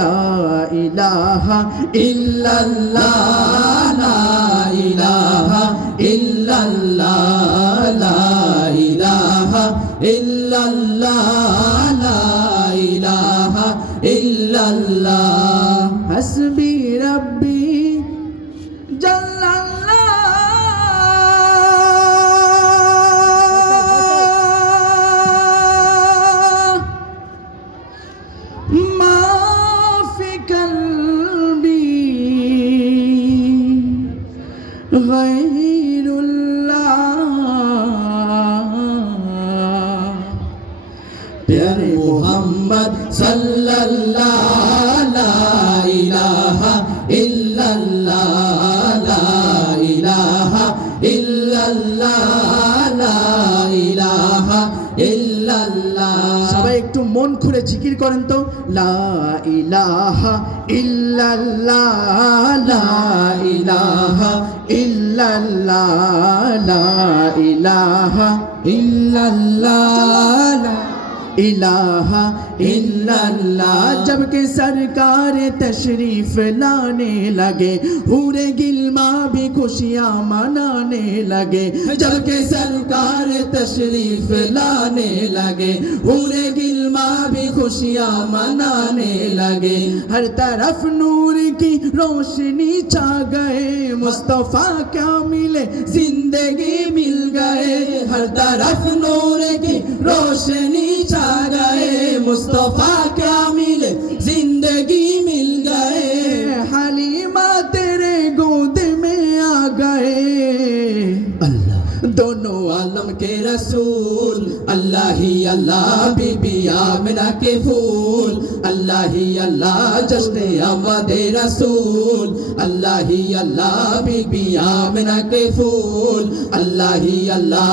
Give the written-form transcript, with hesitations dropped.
লা ইলাহা ইল্লাল্লাহ লা ইলাহা ইল্লাল্লাহ লা ইলাহা ইল্লাল্লাহ লা ইলাহা ইল্লাল্লাহ হাসবি রাব্বি জাল্লাল্লাহ মা ফি কলবি গায়রুল্লাহ প্যারে মুহাম্মদ সাল্লাল্লাহ লা ইলাহা ইল্লাল্লাহ লা ইলাহা ইল্লাল্লাহ লা ইলাহা ইল্লাল্লাহ সবাই একটু মন খুলে জিকির করেন তো লা ইলাহা ইল্লাল্লাহ লা ইলাহা ইল্লাল্লাহ লা ইলাহা ইল্লাল্লাহ इलाहा इल्लल्लाह जब के सरकार तशरीफ लाने लगे पूरे गिलमा भी खुशियाँ मनाने लगे जब के सरकार तशरीफ लाने लगे पूरे गिलमा भी खुशियाँ मनाने लगे हर तरफ नूर की रोशनी छा गए मुस्तफ़ा क्या मिले जिंदगी मिल गए हर तरफ नूर की रोशनी छा गए मुस्तफा क्या मिले जिंदगी मिल गए हलीमा तेरे गोद में आ गए अल्लाह दोनों आलम के रसूल अल्लाह ही अल्लाह बीबी आमिना के फूल अल्लाह ही अल्लाह जश्न आमद रसूल अल्लाह ही अल्लाह बीबी आमिना के फूल अल्लाह ही अल्लाह